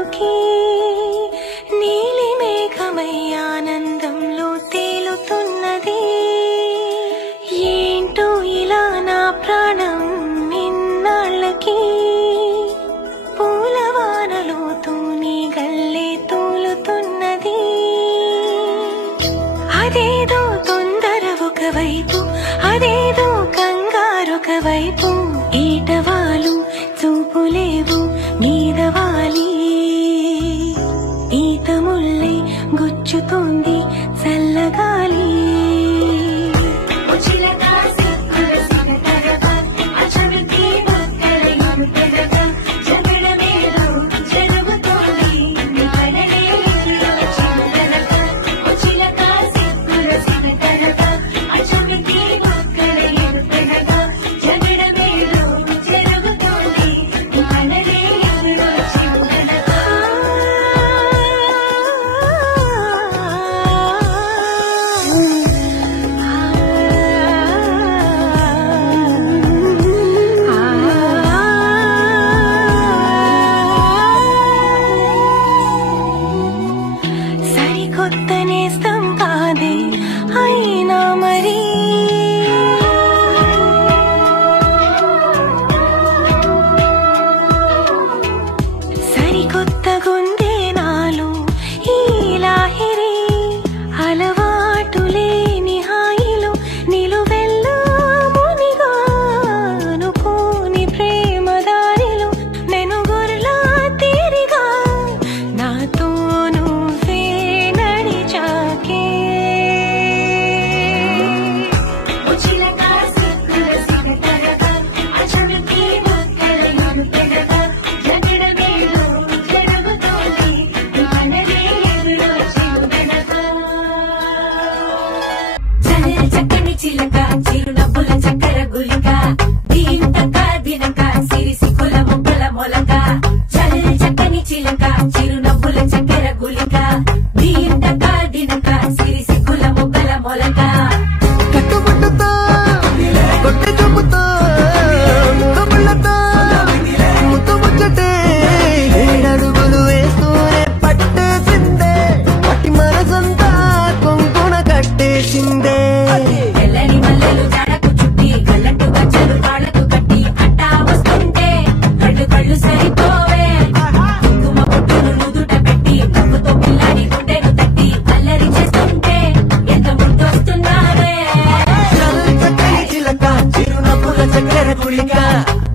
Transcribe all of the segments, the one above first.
బ్రతుకే నీలి మేఘమై ఆనందంలో తేలుతున్నది. ఏంటో ఇలా నా ప్రాణం ఇన్నాళ్ళకి పూలవానలో తూని గల్లే తూలుతున్నది. అదేదో తొందర ఒకవైపు, అదేదో కంగారొకవైపు, ఈటవాలు చూపులేవు మీదవాలి. ఈతముల్లై గుచ్చుతోంది చల్లగాలి. కొత్త నేస్తం కాదే అయినా మరి సరికొత్త గుందే నాలో ఈ లాహిరి. అలవాటు లేని హాయిలో నిలువెల్లా మునిగా అనుకోని ప్రేమ దారిలో మెనుగుర్లా తీరిగా నాతో చిలక చిరునవ్వుల చక్కెర గులిక దీంతక దినక సిరిసికుల మొక్కల మొలక. చల్ చక్కని చిలక చిరునవ్వుల చక్కెర గులిక దీంతక దినక సిరిసికుల మొక్కల మొలక. కట్టుబట్టుతో కొట్టి చూపుతో ముద్దముళ్ళతో ముద్దు ముచ్చటే ఏడడుగులు వేస్తూనే పట్టేసిందే. పట్టి మనసంతా కొంగున కట్టేసిందే. తెల్లని మల్లెలు జడకు చుట్టి గల్లట్టు గజ్జలు కాళ్ళకు కట్టి అట్టా వస్తుంటే కళ్ళు కళ్ళు సరిపోవే. కుంకుమ పొట్టును నుదుట పెట్టి నవ్వుతో పిల్లాడి గుండెను తట్టి అల్లరి చేస్తుంటే ఎంత ముద్దొస్తున్నావే. చక్కని చిలక చిరునవ్వుల చక్కెర గుళిక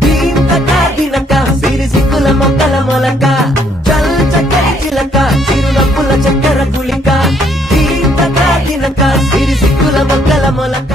దీంతక దినక సిరిసిక్కుల మొక్కల మొలక. చల్ చక్కని చిలక చిరునవ్వుల చక్కెర గుళిక దీంతక దినక సిరిసిక్కుల మొక్కల మొలక.